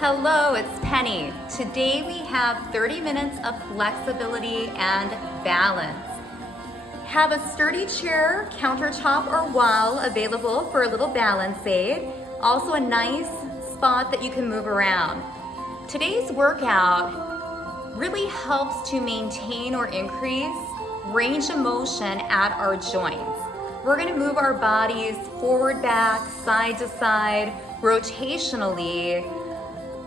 Hello, it's Penny. Today we have 30 minutes of flexibility and balance. Have a sturdy chair, countertop, or wall available for a little balance aid. Also a nice spot that you can move around. Today's workout really helps to maintain or increase range of motion at our joints. We're going to move our bodies forward, back, side to side, rotationally,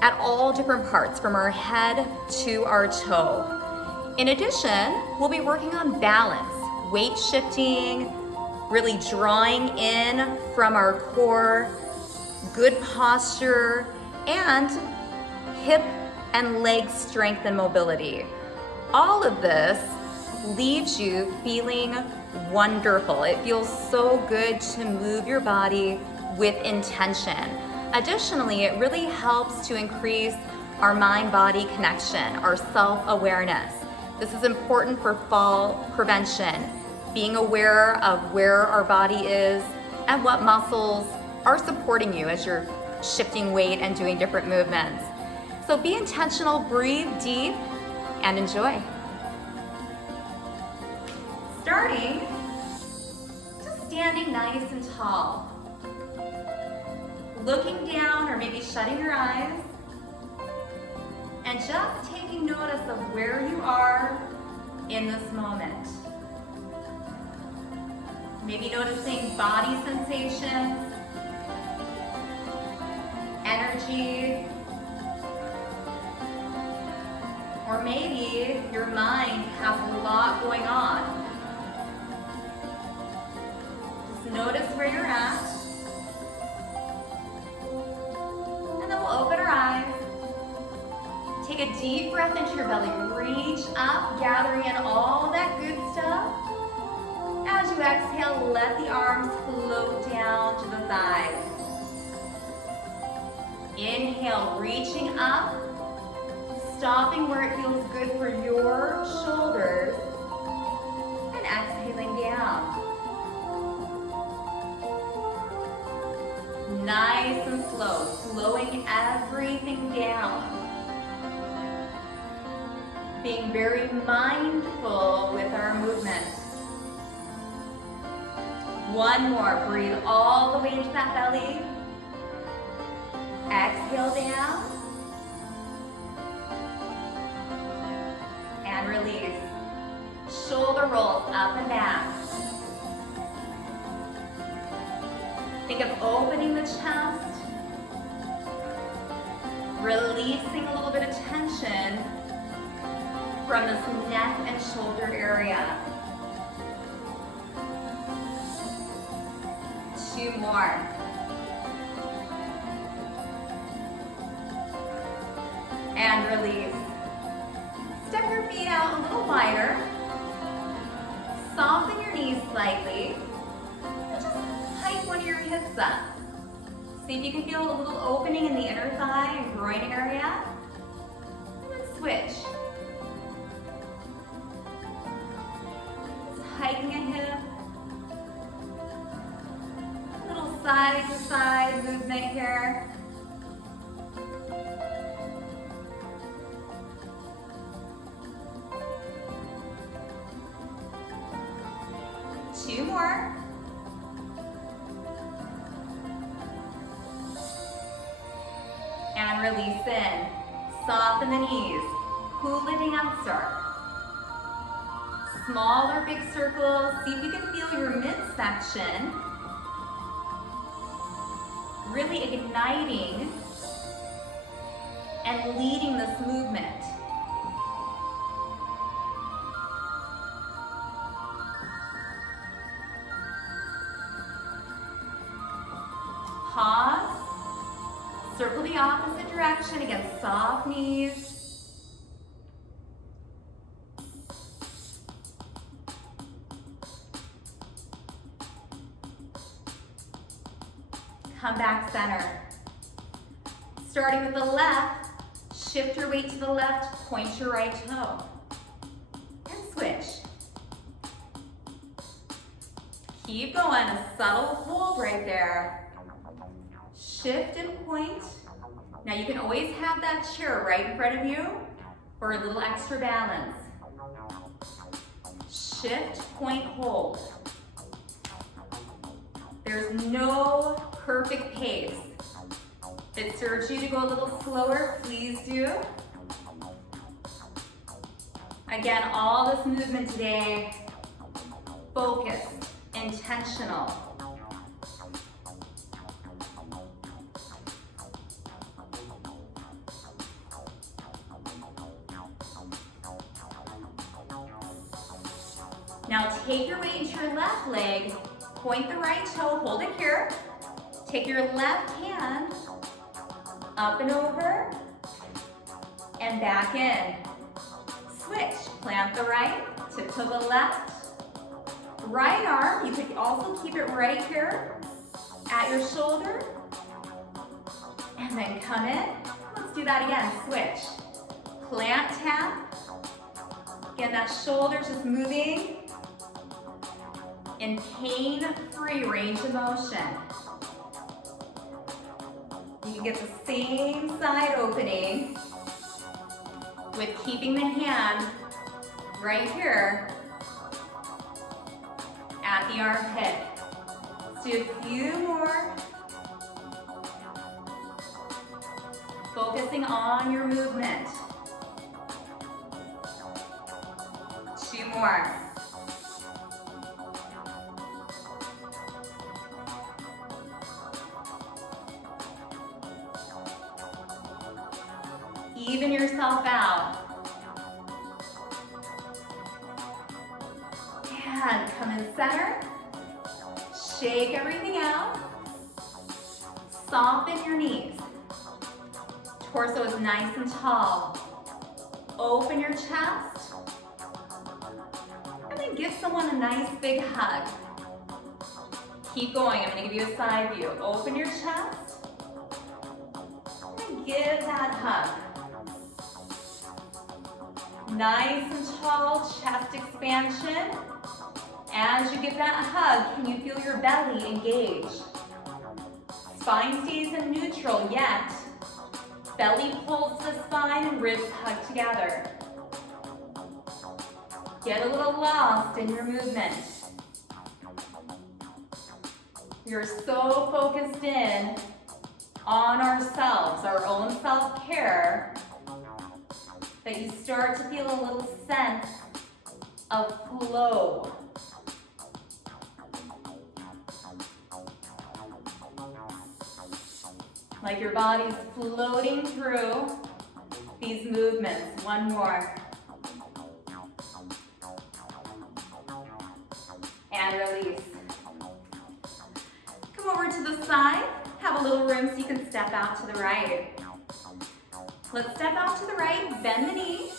at all different parts from our head to our toe. In addition, we'll be working on balance, weight shifting, really drawing in from our core, good posture, and hip and leg strength and mobility. All of this leaves you feeling wonderful. It feels so good to move your body with intention. Additionally, it really helps to increase our mind-body connection, our self-awareness. This is important for fall prevention, being aware of where our body is and what muscles are supporting you as you're shifting weight and doing different movements. So be intentional, breathe deep, and enjoy. Starting, just standing nice and tall. Looking down or maybe shutting your eyes and just taking notice of where you are in this moment. Maybe noticing body sensations, energy, or maybe your mind has a lot going on. Just notice where you're at. Open our eyes. Take a deep breath into your belly. Reach up, gathering in all that good stuff. As you exhale, let the arms float down to the thighs. Inhale, reaching up, stopping where it feels good for your shoulders, and exhaling down. Nice and slow, slowing everything down. Being very mindful with our movements. One more, breathe all the way into that belly. Exhale down. And release. Shoulder rolls up and back. Think of opening the chest, releasing a little bit of tension from this neck and shoulder area. 2 more. And release. Step your feet out a little wider. Soften your knees slightly. Hike one of your hips up. See if you can feel a little opening in the inner thigh and groin area. And then switch. Just hiking a hip. A little side to side movement here. Two more. And release in. Soften the knees. Hula dancer. Small or big circles. See if you can feel your midsection really igniting and leading this movement. Pause. Circle the opposite direction against soft knees. Come back center. Starting with the left, shift your weight to the left, point your right toe. And switch. Keep going, a subtle hold right there. Shift and point. Now you can always have that chair right in front of you for a little extra balance. Shift, point, hold. There's no perfect pace. If it serves you to go a little slower, please do. Again, all this movement today, focused, intentional. Now take your weight into your left leg, point the right toe, hold it here. Take your left hand up and over and back in. Switch, plant the right, tiptoe the left. Right arm, you could also keep it right here at your shoulder. And then come in. Let's do that again, switch. Plant, tap. Again, that shoulder just moving in pain-free range of motion. You can get the same side opening with keeping the hand right here at the armpit. Let's do a few more. Focusing on your movement. 2 more. Even yourself out. And come in center. Shake everything out. Soften your knees. Torso is nice and tall. Open your chest. And then give someone a nice big hug. Keep going. I'm going to give you a side view. Open your chest. And give that hug. Nice and tall chest expansion. As you give that hug, can you feel your belly engage? Spine stays in neutral, yet belly pulls to the spine and ribs hug together. Get a little lost in your movement. You're so focused in on ourselves, our own self-care, that you start to feel a little sense of flow. Like your body's floating through these movements. One more. And release. Come over to the side. Have a little room so you can step out to the right. Let's step out to the right, bend the knee.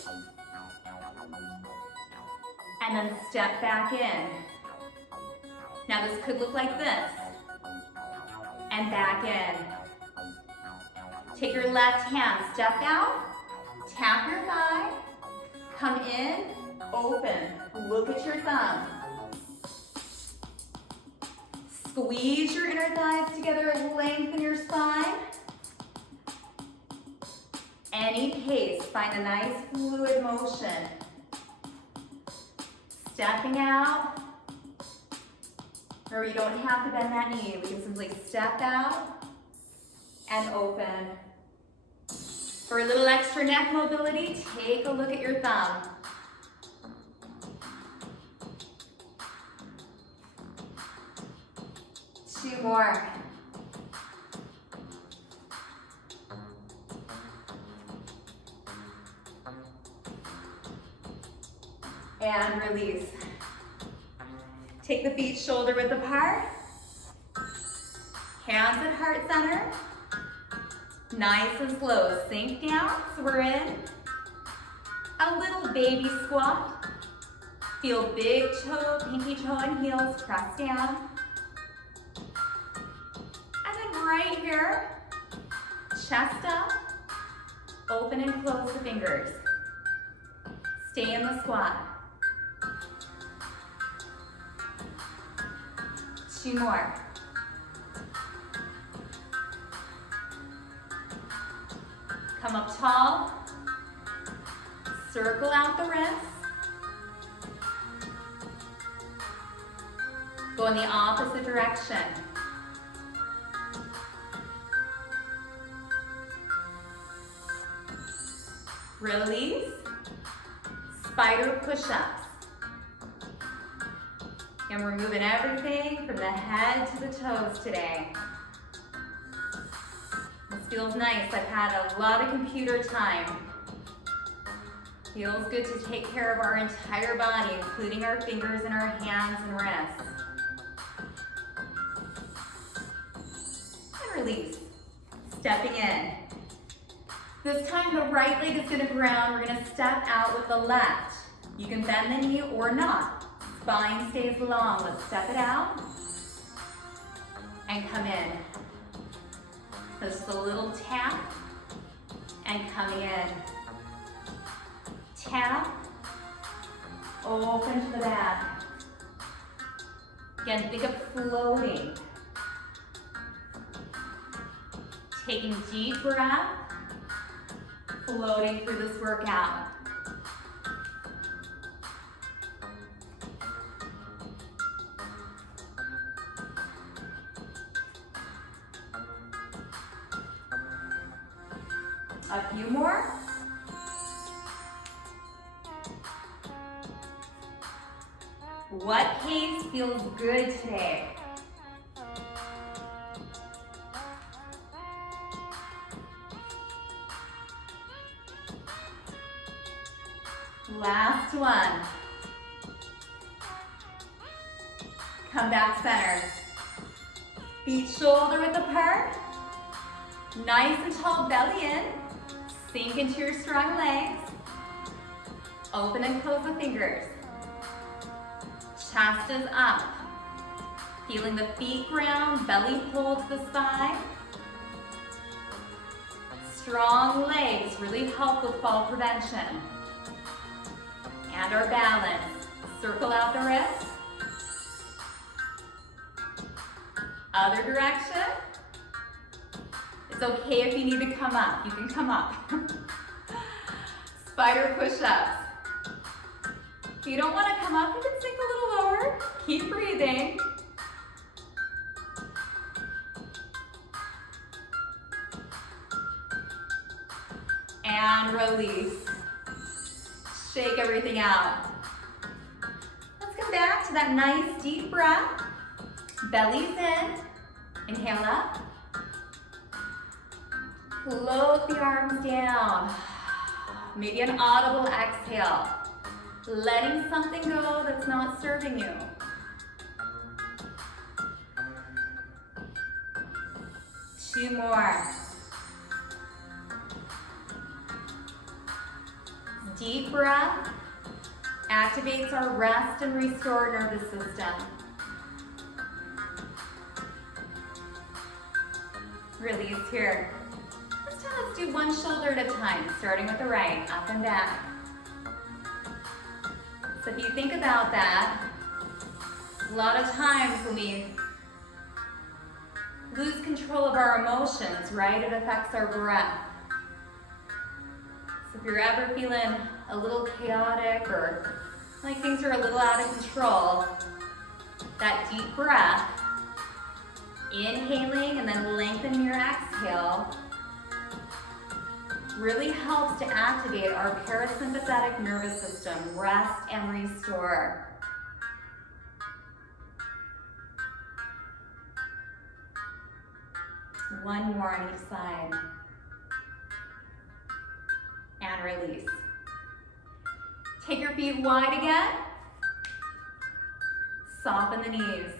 And then step back in. Now this could look like this. And back in. Take your left hand, step out, tap your thigh, come in, open, look at your thumb. Squeeze your inner thighs together, lengthen your spine. Any pace, find a nice fluid motion. Stepping out. Or you don't have to bend that knee. We can simply step out and open. For a little extra neck mobility, take a look at your thumb. Two more. And release. Take the feet shoulder width apart. Hands at heart center. Nice and slow, sink down, so we're in a little baby squat. Feel big toe, pinky toe and heels press down. And then right here, chest up, open and close the fingers. Stay in the squat. 2 more. Come up tall. Circle out the wrists. Go in the opposite direction. Release. Spider push-ups. And we're moving everything from the head to the toes today. This feels nice. I've had a lot of computer time. Feels good to take care of our entire body, including our fingers and our hands and wrists. And release. Stepping in. This time the right leg is gonna ground. We're gonna step out with the left. You can bend the knee or not. Spine stays long. Let's step it out and come in. Just a little tap and coming in. Tap, open to the back. Again, think of floating. Taking deep breath, floating through this workout. A few more. What pace feels good today? Last one. Come back center. Feet shoulder width apart. Nice and tall belly in. Sink into your strong legs. Open and close the fingers. Chest is up. Feeling the feet ground, belly pull to the spine. Strong legs really help with fall prevention. And our balance. Circle out the wrists. Other direction. It's okay if you need to come up. You can come up. Spider push-ups. If you don't want to come up, you can sink a little lower. Keep breathing. And release. Shake everything out. Let's come back to that nice deep breath. Belly's in. Inhale up. Float the arms down. Maybe an audible exhale. Letting something go that's not serving you. Two more. Deep breath activates our rest and restore nervous system. Release here. This time let's do one shoulder at a time, starting with the right, up and back. So if you think about that, a lot of times when we lose control of our emotions, right, it affects our breath. So if you're ever feeling a little chaotic or like things are a little out of control, that deep breath, inhaling and then lengthen your exhale, really helps to activate our parasympathetic nervous system, rest and restore. One more on each side. And release. Take your feet wide again. Soften the knees.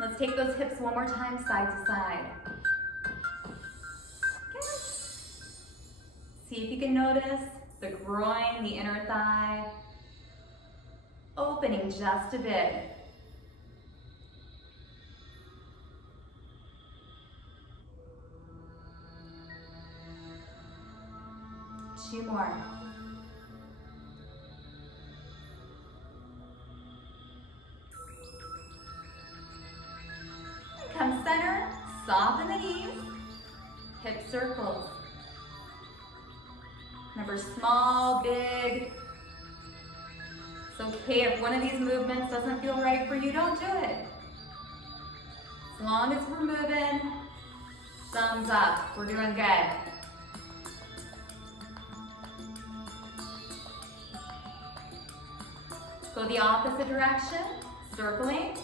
Let's take those hips one more time, side to side. Good. See if you can notice the groin, the inner thigh, opening just a bit. Two more. Come center, soften the knees, hip circles. Remember, small, big. It's okay if one of these movements doesn't feel right for you, don't do it. As long as we're moving, thumbs up, we're doing good. Go the opposite direction, circling.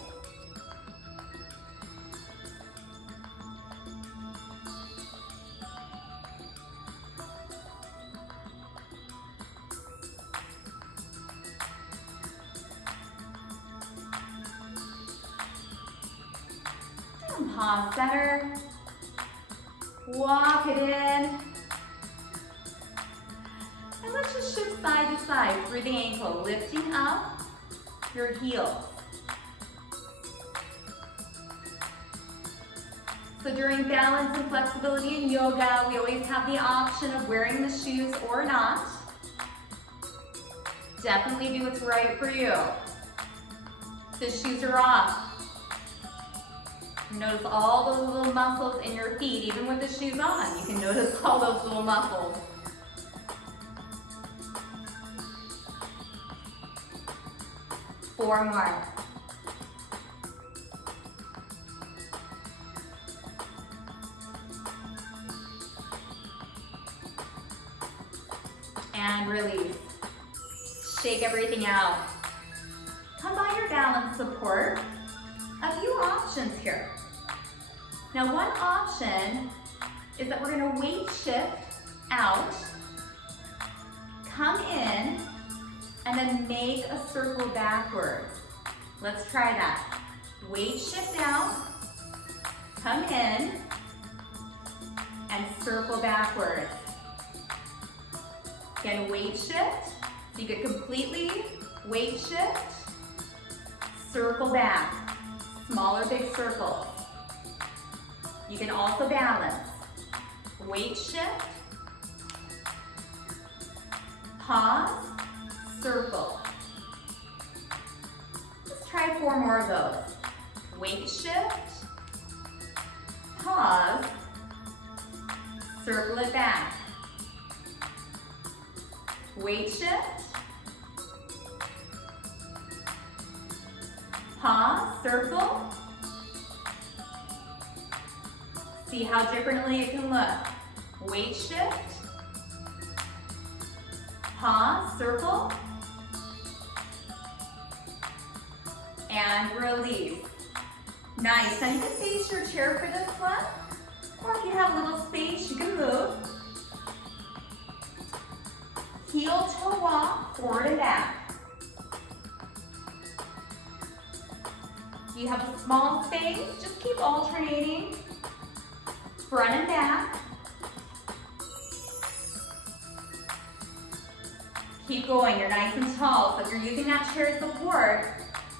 And pause center. Walk it in. And let's just shift side to side through the ankle, lifting up your heels. So during balance and flexibility in yoga, we always have the option of wearing the shoes or not. Definitely do what's right for you. The shoes are off. Notice all those little muscles in your feet, even with the shoes on. You can notice all those little muscles. Four more. And release. Shake everything out. Come by your balance support. A few options here. Now, one option is that we're going to weight shift out, come in, and then make a circle backwards. Let's try that. Weight shift out, come in, and circle backwards. Again, weight shift, so you get completely weight shift, circle back, smaller big circles. You can also balance. Weight shift, pause, circle. Let's try 4 more of those. Weight shift, pause, circle it back. Weight shift, pause, circle. See how differently it can look. Weight shift, pause, circle, and release. Nice. Now you can face your chair for this one, or if you have a little space, you can move. Heel toe walk, forward and back. You have a small space, just keep alternating. Front and back. Keep going, you're nice and tall. So if you're using that chair as support,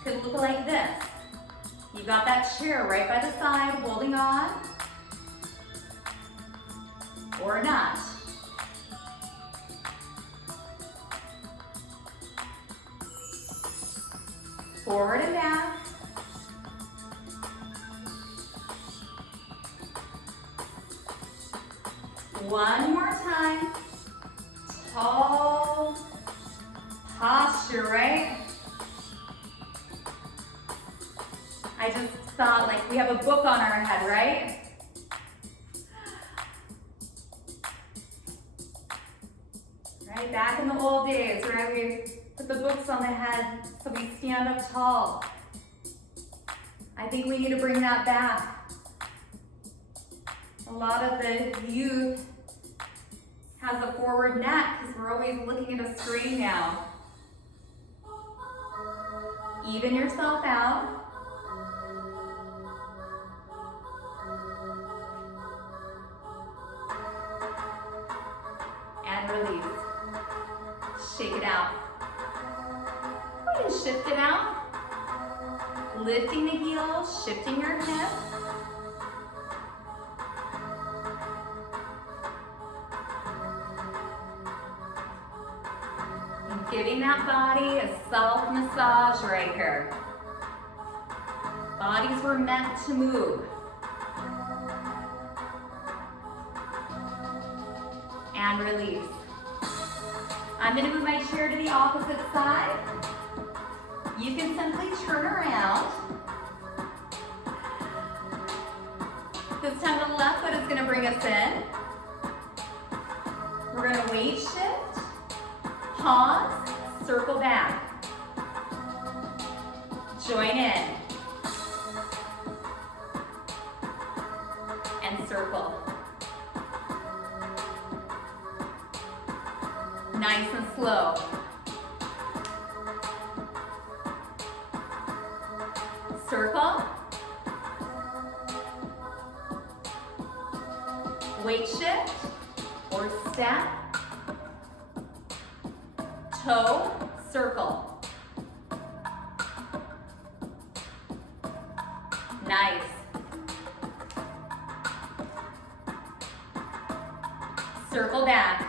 it could look like this. You've got that chair right by the side, holding on, or not. Forward and back. One more time. Tall posture, right? I just thought like we have a book on our head, right? Right, back in the old days, right? We put the books on the head so we stand up tall. I think we need to bring that back. A lot of the youth has a forward neck because we're always looking at a screen now. Even yourself out. And release. Shake it out. Go ahead and shift it out. Lifting the heels, shifting your hips. And giving that body a self-massage right here. Bodies were meant to move. And release. I'm going to move my chair to the opposite side. You can simply turn around. This time the left foot is going to bring us in. We're going to weight shift, pause, circle back. Join in. And circle. Nice and slow. Circle. Weight shift or step. Toe, circle. Nice. Circle back.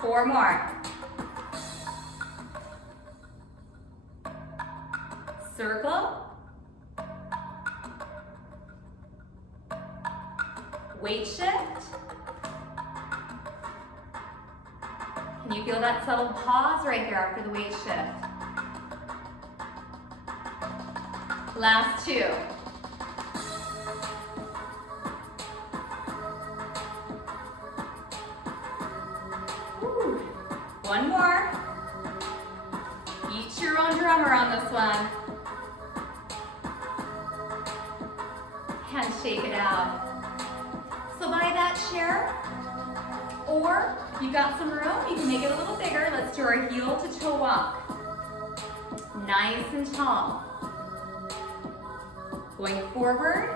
4 more. Circle. Weight shift. Can you feel that subtle pause right there after the weight shift? Last 2. Woo. 1 more. Each your own drummer on this one. And shake it out. So by that chair, or if you've got some room, you can make it a little bigger. Let's do our heel to toe walk. Nice and tall. Going forward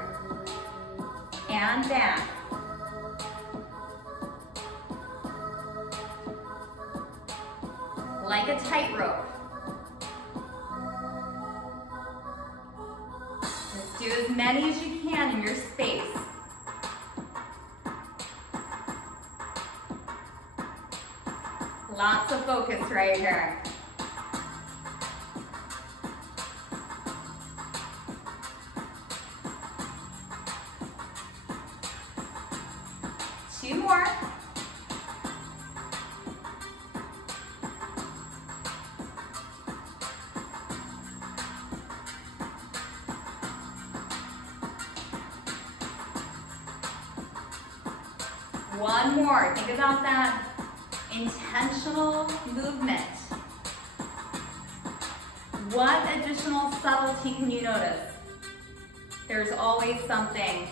and back. Like a tightrope. Let's do as many as you can in your space. Lots of focus right here. Two more. One more. Think about that intentional movement. What additional subtlety can you notice? There's always something.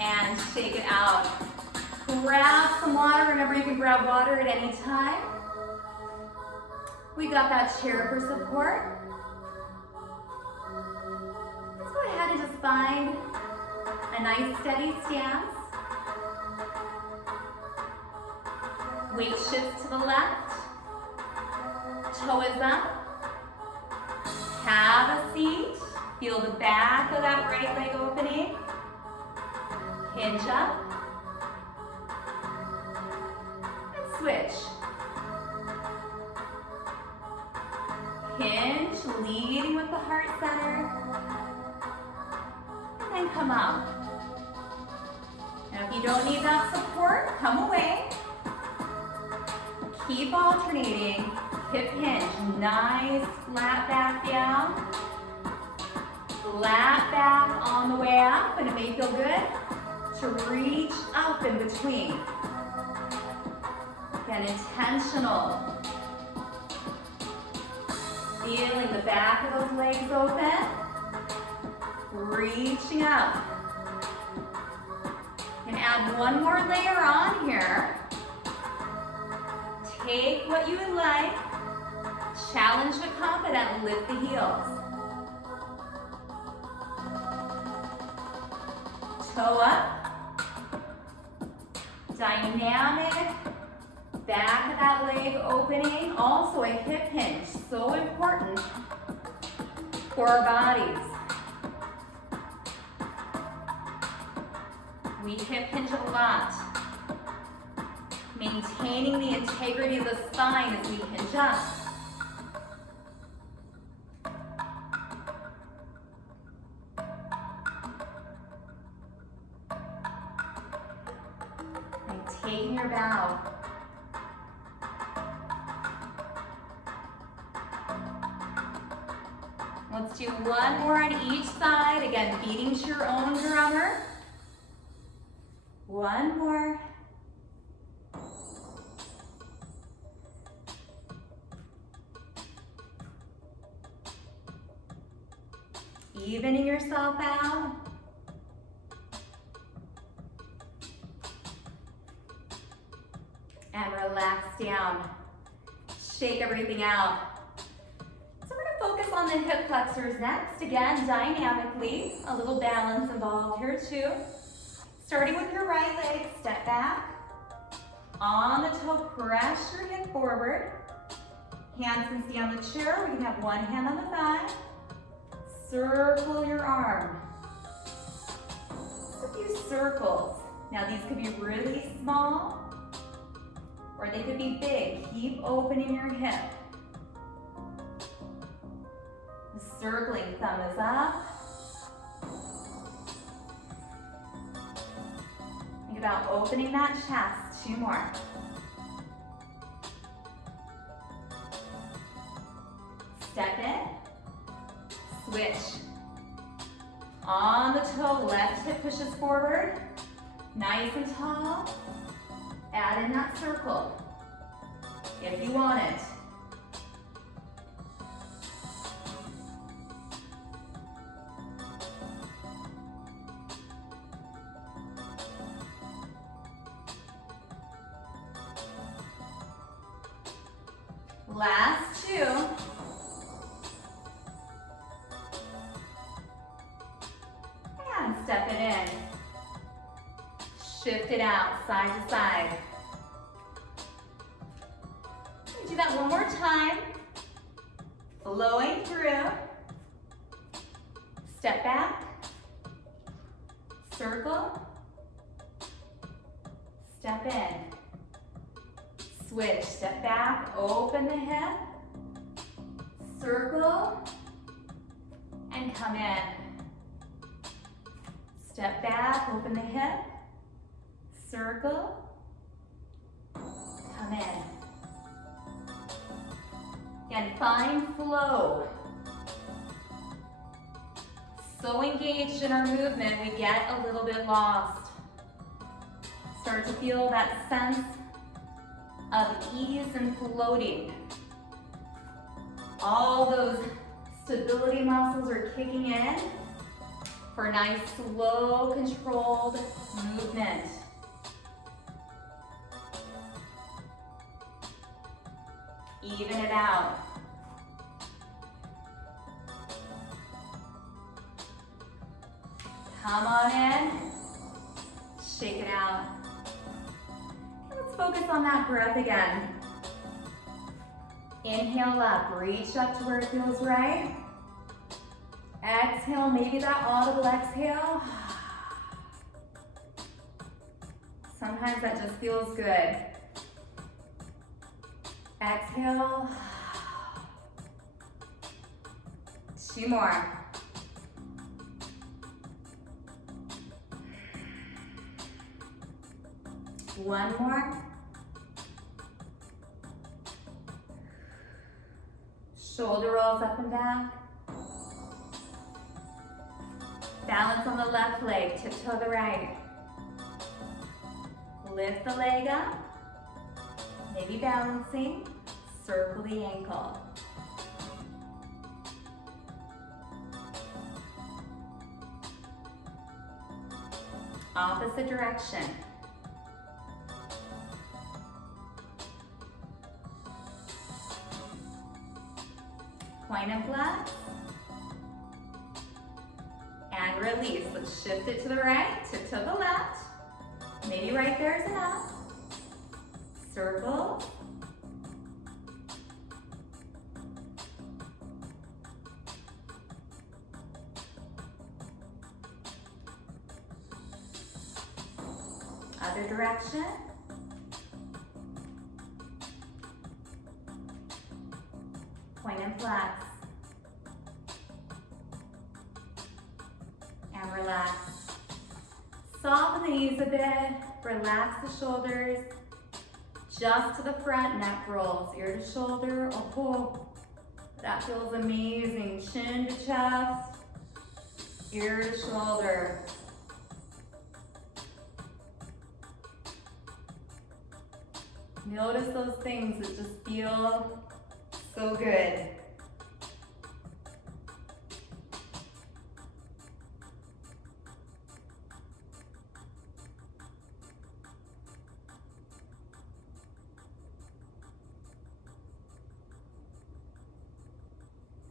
And shake it out. Grab some water. Remember, you can grab water at any time. We got that chair for support. Let's go ahead and just find a nice steady stance. Weight shifts to the left. Toe is up. Have a seat. Feel the back of that right leg opening. Hinge up. And switch. Hinge, leading with the heart center. And then come up. Now if you don't need that support, come away. Keep alternating. Hip hinge. Nice flat back down. Flat back on the way up, and it may feel good to reach up in between. Again, intentional. Feeling the back of those legs open. Reaching up. And add one more layer on here. Take what you would like. Challenge the confident, lift the heels. Toe up. Dynamic. Back of that leg opening. Also a hip hinge. So important for our bodies. We hip hinge a lot. Maintaining the integrity of the spine as we hinge up. taking your bow. Let's do one more on each side. Again, beating to your own drummer. One more. Evening yourself out. And relax down. Shake everything out. So we're gonna focus on the hip flexors next. Again, dynamically. A little balance involved here too. Starting with your right leg, step back. On the toe, press your hip forward. Hands can stay on the chair. We can have one hand on the thigh. Circle your arm. Just a few circles. Now these could be really small, or they could be big. Keep opening your hip. The circling thumb is up. Think about opening that chest. 2 more. Step in. Switch. On the toe, left hip pushes forward. Nice and tall. Add in that circle if you want it. Last 2. And step it in. Shift it out, side to side. Do that one more time. Flowing through. Step back. Circle. Step in. Switch. Step back. Open the hip. Circle. And come in. Step back. Open the hip. Circle. Come in. And find flow. So engaged in our movement, we get a little bit lost. Start to feel that sense of ease and floating. All those stability muscles are kicking in for a nice, slow, controlled movement. Even it out. Come on in. Shake it out. Let's focus on that breath again. Inhale up, reach up to where it feels right. Exhale, maybe that audible exhale. Sometimes that just feels good. Exhale. 2 more. One more. Shoulder rolls up and back. Balance on the left leg, tiptoe the right. Lift the leg up. Maybe balancing. Circle the ankle. Opposite direction. Point and flex. And release. Let's shift it to the right, tiptoe the left. Maybe right there is enough. Circle. Other direction. Point and flex. And relax. Soften the knees a bit. Relax the shoulders, just to the front, neck rolls, ear to shoulder. Oh, that feels amazing. Chin to chest, ear to shoulder. Notice those things that just feel so good.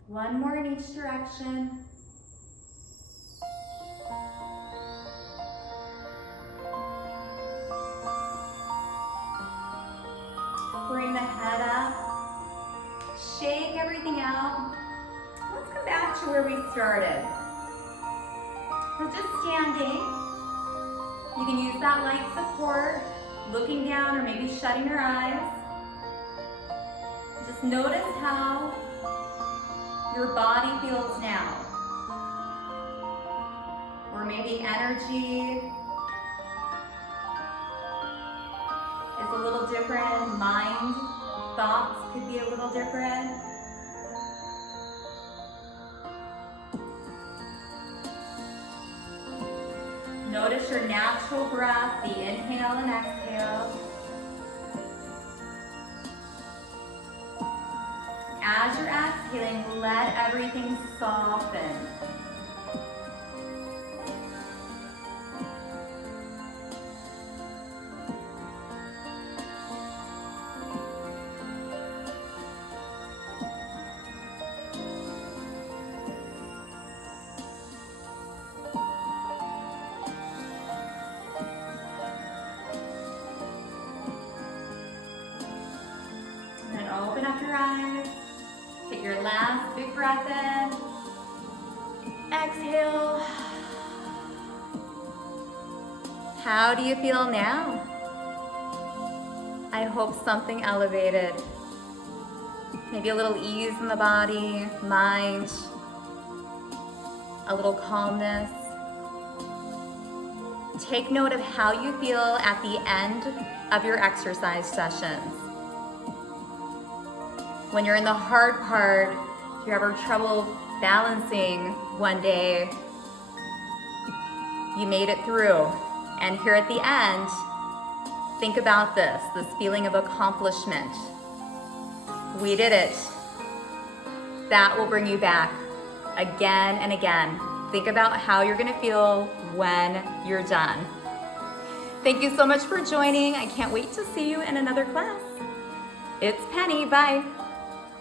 One more in each direction. Bring the head up. Shake everything out. Let's come back to where we started. We're just standing. You can use that light support, looking down or maybe shutting your eyes. Just notice how your body feels now. Or maybe energy is a little different. Mind, thoughts could be a little different. Notice your natural breath, the inhale and exhale. As you're exhaling, let everything soften. And then open up your eyes. Take your last big breath in. Exhale. How do you feel now? I hope something elevated. Maybe a little ease in the body, mind, a little calmness. Take note of how you feel at the end of your exercise sessions. When you're in the hard part, if you're having trouble balancing one day, you made it through. And here at the end, think about this feeling of accomplishment. We did it. That will bring you back again and again. Think about how you're gonna feel when you're done. Thank you so much for joining. I can't wait to see you in another class. It's Penny, bye.